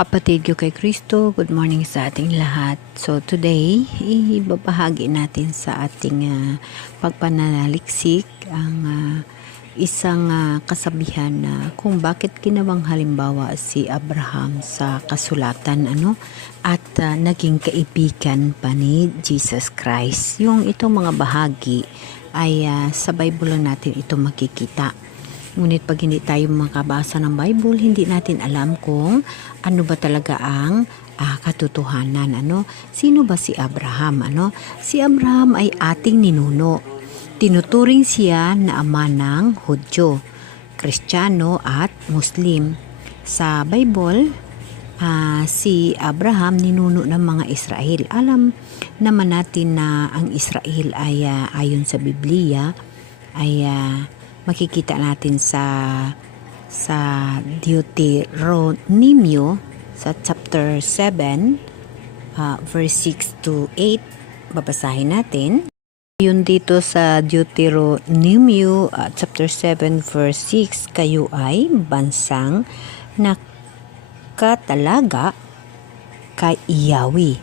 Kapatid ko kay Kristo, good morning sa ating lahat. So today, ibabahagi natin sa ating pagpananaliksik ang isang kasabihan na kung bakit ginawang halimbawa si Abraham sa kasulatan at naging kaibigan pa ni Jesus Christ. Yung itong mga bahagi ay sa Bible natin ito makikita. Ngunit pag hindi tayo makabasa ng Bible, hindi natin alam kung ano ba talaga ang katotohanan. Sino ba si Abraham? Si Abraham ay ating ninuno. Tinuturing siya na ama ng Hudyo, Kristiyano at Muslim. Sa Bible, si Abraham ninuno ng mga Israel. Alam naman natin na ang Israel ay ayon sa Biblia ay makikita natin sa Deuteronomio sa chapter 7 verse 6 to 8. Babasahin natin. Yun dito sa Deuteronomio chapter 7 verse 6, kayo ay bansang nakatalaga kay Yahweh.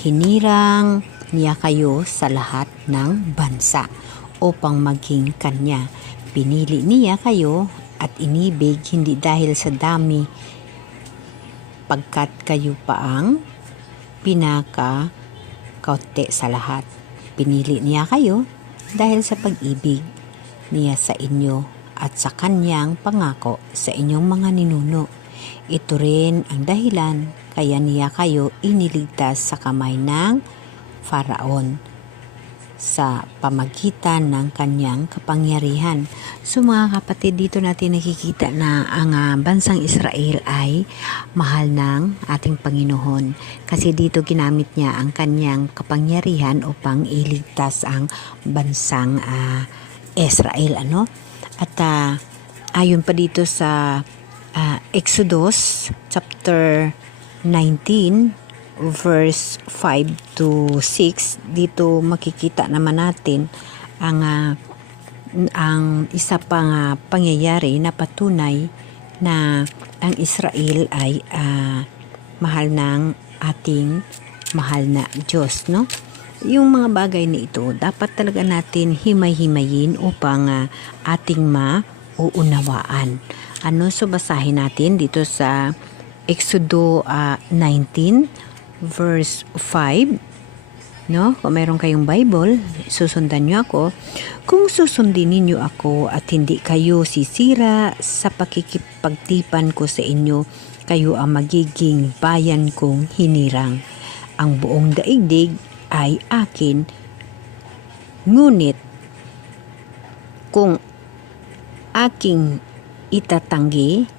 Hinirang niya kayo sa lahat ng bansa upang maging kanya. Pinili niya kayo at inibig hindi dahil sa dami, pagkat kayo pa ang pinaka-kaunti sa lahat. Pinili niya kayo dahil sa pag-ibig niya sa inyo at sa kanyang pangako sa inyong mga ninuno. Ito rin ang dahilan kaya niya kayo iniligtas sa kamay ng Faraon sa pamagitan ng kanyang kapangyarihan. So mga kapatid, dito natin nakikita na ang bansang Israel ay mahal ng ating Panginoon. Kasi dito ginamit niya ang kanyang kapangyarihan upang iligtas ang bansang Israel. At ayon pa dito sa Exodus chapter 19 verse 5 to 6, dito makikita naman natin ang isa pang pangyayari na patunay na ang Israel ay mahal ng ating mahal na Diyos, Yung mga bagay na ito dapat talaga natin himay-himayin upang ating mauunawaan. So basahin natin dito sa Exodo 19 verse 5, Kung mayroon kayong Bible, susundan nyo ako. Kung susundin ninyo ako at hindi kayo sisira sa pakikipagtipan ko sa inyo, kayo ang magiging bayan kong hinirang. Ang buong daigdig ay akin, ngunit kung aking itatanggi,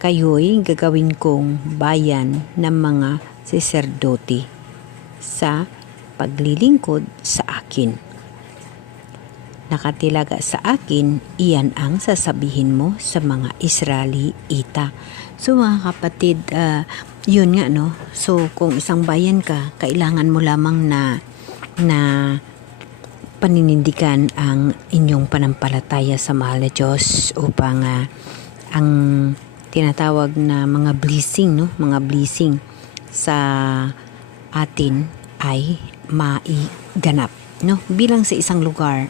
kayo'y gagawin kong bayan ng mga saserdote sa paglilingkod sa akin. Nakatilaga sa akin, iyan ang sasabihin mo sa mga Israelita. So mga kapatid, yun nga So kung isang bayan ka, kailangan mo lamang na paninindigan ang inyong panampalataya sa mahal na Diyos upang ang tinatawag na mga blessing sa atin ay maiganap, bilang sa isang lugar,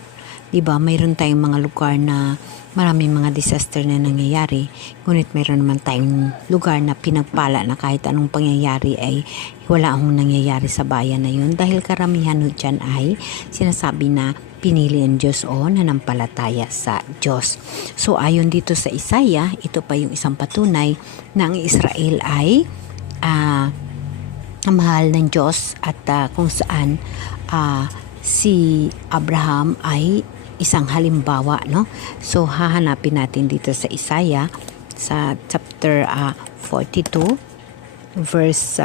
'di ba? Mayroon tayong mga lugar na maraming mga disaster na nangyayari, ngunit mayroon naman tayong lugar na pinagpala na kahit anong pangyayari ay wala akong nangyayari sa bayan na yun, dahil karamihan dyan ay sinasabi na pinili ang Diyos o nanampalataya sa Diyos. So ayon dito sa Isaiah, ito pa yung isang patunay na ang Israel ay mahal ng Diyos, at kung saan si Abraham ay isang halimbawa, So hahanapin natin dito sa Isaiah sa chapter 42 verse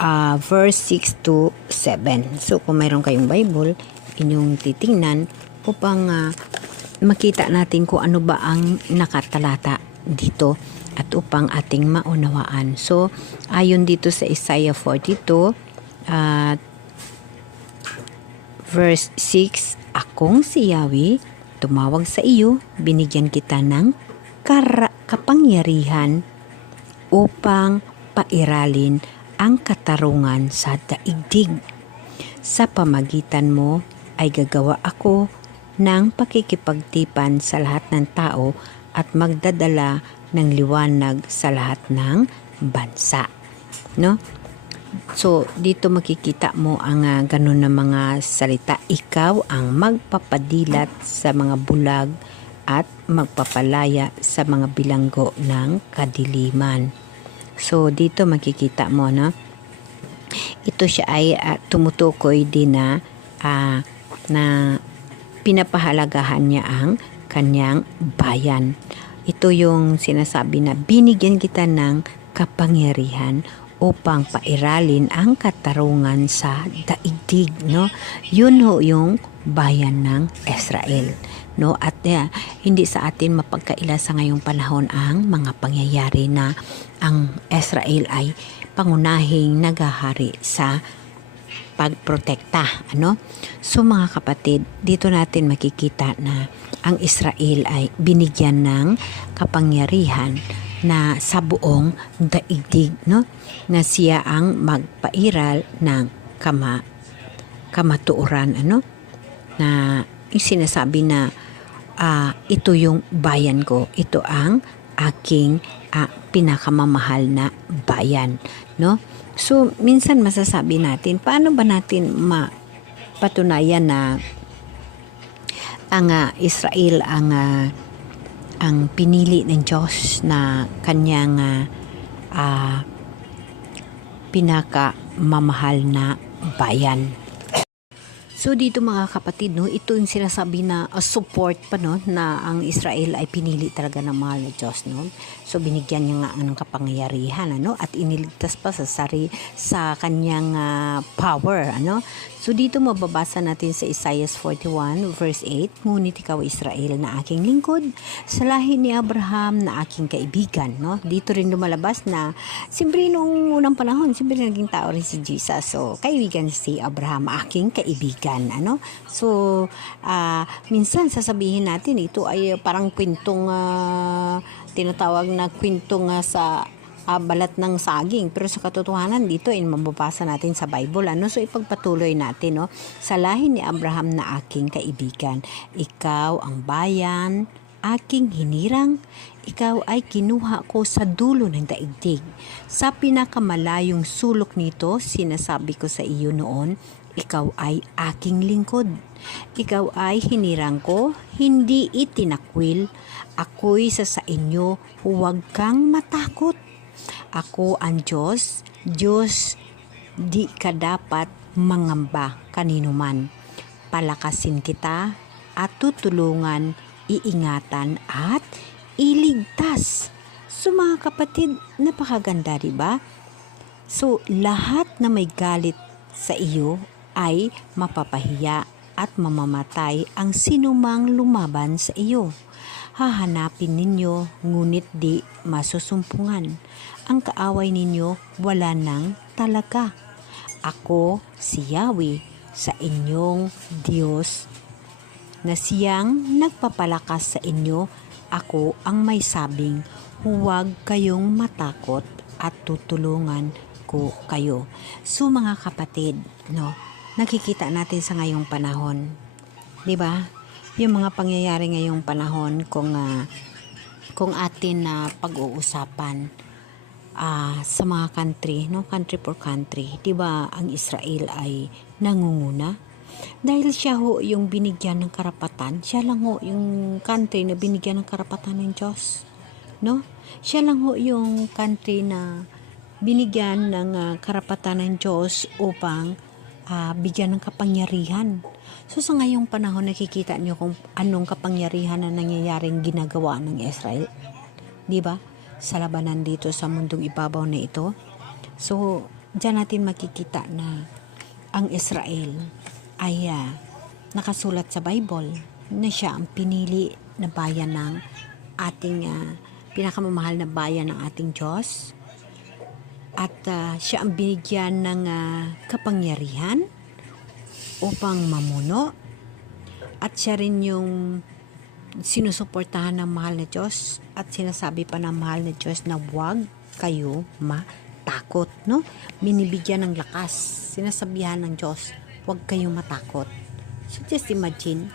6 to 7. So kung mayroon kayong Bible, inyong titingnan upang makita natin kung ano ba ang nakatalata dito at upang ating maunawaan. So ayon dito sa Isaiah 42 verse 6, akong si Yahweh tumawag sa iyo, binigyan kita ng kapangyarihan upang pairalin ang katarungan sa daigdig. Sa pamagitan mo ay gagawa ako ng pakikipagtipan sa lahat ng tao at magdadala ng liwanag sa lahat ng bansa. No? So, dito makikita mo ang ganun na mga salita. Ikaw ang magpapadilat sa mga bulag at magpapalaya sa mga bilanggo ng kadiliman. So, dito makikita mo, no? Ito siya ay tumutukoy din na pinapahalagahan niya ang kanyang bayan. Ito yung sinasabi na binigyan kita ng kapangyarihan upang pairalin ang katarungan sa daigdig, no? Yun ho yung bayan ng Israel, no? At hindi sa atin mapagkaila sa ngayong panahon ang mga pangyayari na ang Israel ay pangunahing naghahari sa pagprotekta, ano? So mga kapatid, dito natin makikita na ang Israel ay binigyan ng kapangyarihan na sa buong daigdig, no? Na siya ang magpairal ng kamatuoran, ano? Na yung sinasabi na ito yung bayan ko, ito ang aking pinakamamahal na bayan, no? So minsan masasabi natin, paano ba natin mapatunayan na ang Israel ang pinili ng Diyos na kanyang pinakamamahal na bayan. So dito mga kapatid, no, ito yung sinasabi na support pa, no, na ang Israel ay pinili talaga ng mahal na Diyos, no. So binigyan niya nga ng kapangyarihan, ano, at iniligtas pa sa kanyang power, ano. So dito mababasa natin sa Isaiah 41 verse 8, ngunit ikaw Israel na aking lingkod, sa lahi ni Abraham na aking kaibigan, no. Dito rin lumalabas na siyempre nung unang panahon, siyempre naging tao rin si Jesus. So kaibigan si Abraham, aking kaibigan, ano. So minsan sasabihin natin ito ay parang kwentong tinatawag na kwentong sa balat ng saging, pero sa katotohanan dito ay mababasa natin sa Bible, ano. So ipagpatuloy natin, no, sa lahi ni Abraham na aking kaibigan, ikaw ang bayan aking hinirang, ikaw ay kinuha ko sa dulo ng daigdig, sa pinakamalayong sulok nito. Sinasabi ko sa iyo noon, ikaw ay aking lingkod, ikaw ay hinirang ko, hindi itinakwil. Ako'y sa inyo, huwag kang matakot. Ako ang Diyos, di ka dapat mangamba kanino man. Palakasin kita at tutulungan, iingatan at iligtas. So mga kapatid, napakaganda, diba? So lahat na may galit sa iyo ay mapapahiya at mamamatay ang sinumang lumaban sa iyo. Hahanapin ninyo, ngunit di masusumpungan. Ang kaaway ninyo wala nang talaga. Ako si Yahweh, sa inyong Diyos, na siyang nagpapalakas sa inyo. Ako ang may sabing, huwag kayong matakot at tutulungan ko kayo. So mga kapatid, no, nakikita natin sa ngayong panahon, 'di ba? Yung mga pangyayari ngayong panahon, kung atin na pag-uusapan sa mga country, no, country for country, 'di ba? Ang Israel ay nangunguna dahil siya ho yung binigyan ng karapatan. Siya lang ho yung country na binigyan ng karapatan ng Diyos, no? Siya lang ho yung country na binigyan ng karapatan ng Diyos upang bigyan ng kapangyarihan. So sa ngayong panahon, nakikita niyo kung anong kapangyarihan na nangyayaring ginagawa ng Israel, 'di ba? Sa labanan dito sa mundong ibabaw na ito. So diyan natin makikita na ang Israel ay nakasulat sa Bible na siya ang pinili na bayan ng ating pinakamamahal na bayan ng ating Diyos, at siya ang binigyan ng kapangyarihan upang mamuno, at siya rin yung sinusuportahan ng mahal na Diyos, at sinasabi pa ng mahal na Diyos na huwag kayo matakot, no? Binibigyan ng lakas, sinasabihan ng Diyos, huwag kayong matakot. So just imagine,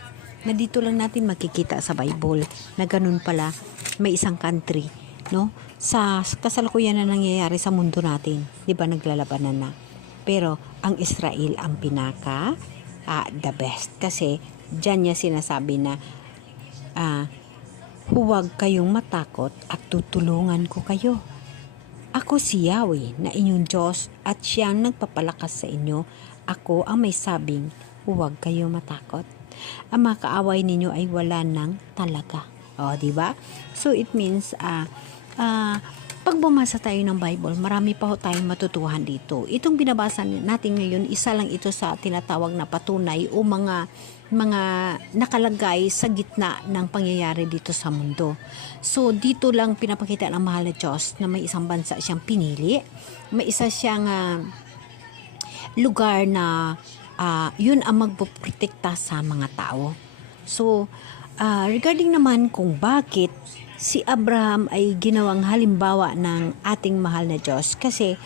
na dito lang natin makikita sa Bible na ganun pala may isang country, no? Sa kasalukuyan na nangyayari sa mundo natin, 'di ba, naglalabanan na. Pero ang Israel ang pinaka the best kasi diyan niya sinasabi na huwag kayong matakot at tutulungan ko kayo. Ako si Yahweh na inyong Diyos at siyang nagpapalakas sa inyo. Ako ang may sabing huwag kayong matakot. Ang mga kaaway ninyo ay wala nang talaga. O, diba? So, it means, pag bumasa tayo ng Bible, marami pa ho tayong matutuhan dito. Itong binabasa natin ngayon, isa lang ito sa tinatawag na patunay o mga nakalagay sa gitna ng pangyayari dito sa mundo. So, dito lang pinapakita ng mahal na Diyos na may isang bansa siyang pinili. May isa siyang lugar na yun ang magpoprotekta sa mga tao. So, regarding naman kung bakit si Abraham ay ginawang halimbawa ng ating mahal na Diyos kasi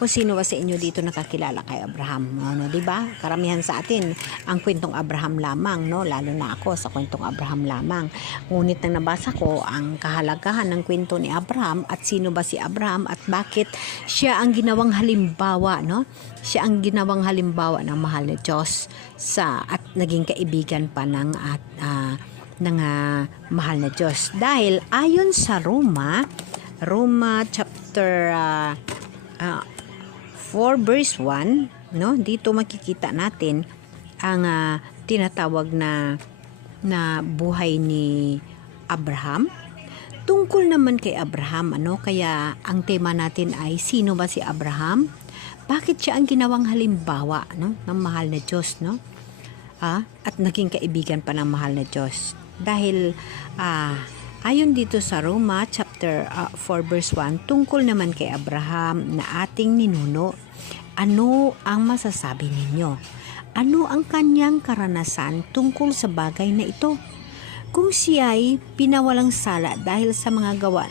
kung sino ba sa inyo dito nakakilala kay Abraham, ano, 'di ba? Karamihan sa atin ang kwentong Abraham lamang, no, lalo na ako sa kwentong Abraham lamang. Ngunit nang nabasa ko ang kahalagahan ng kwento ni Abraham at sino ba si Abraham at bakit siya ang ginawang halimbawa, no? Siya ang ginawang halimbawa ng mahal na Diyos at naging kaibigan pa ng mahal na Diyos. Dahil ayon sa Roma chapter 4 verse 1, no, dito makikita natin ang tinatawag na buhay ni Abraham. Tungkol naman kay Abraham, ano, kaya ang tema natin ay sino ba si Abraham? Bakit siya ang ginawang halimbawa, no, ng mahal na Diyos, no? At naging kaibigan pa ng mahal na Diyos. Dahil ayon dito sa Roma chapter 4 verse 1, tungkol naman kay Abraham na ating ninuno, ano ang masasabi ninyo? Ano ang kanyang karanasan tungkol sa bagay na ito? Kung siya ay pinawalang sala dahil sa mga gawa,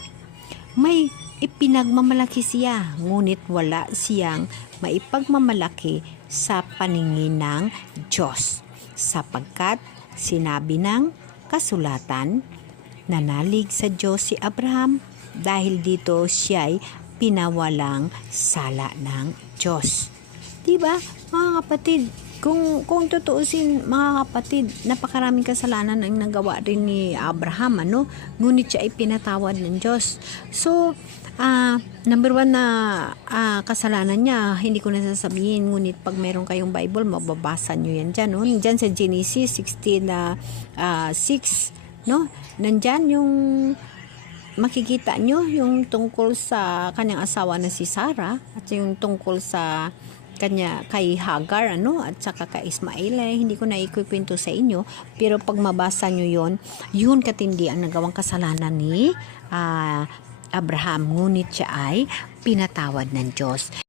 may ipinagmamalaki siya, ngunit wala siyang maipagmamalaki sa paningin ng Diyos, sapagkat sinabi ng kasulatan, nanalig sa Diyos si Abraham dahil dito siya'y pinawalang sala ng Diyos. Diba, mga kapatid? Kung tutuusin, mga kapatid, napakaraming kasalanan ang nagawa rin ni Abraham, ano? Ngunit siya ay pinatawad ng Diyos. So, number 1 na kasalanan niya, hindi ko na sasabihin, ngunit pag meron kayong Bible, mababasa nyo yan dyan, no? Dyan sa Genesis 16:6, no? Nandyan yung makikita nyo yung tungkol sa kanyang asawa na si Sarah at yung tungkol sa kay Hagar, ano, at saka kay Ismael. Hindi ko na ikukwento sa inyo, pero pag mabasa nyo yun katindi ang nagawang kasalanan ni Abraham, ngunit siya ay pinatawad ng Diyos.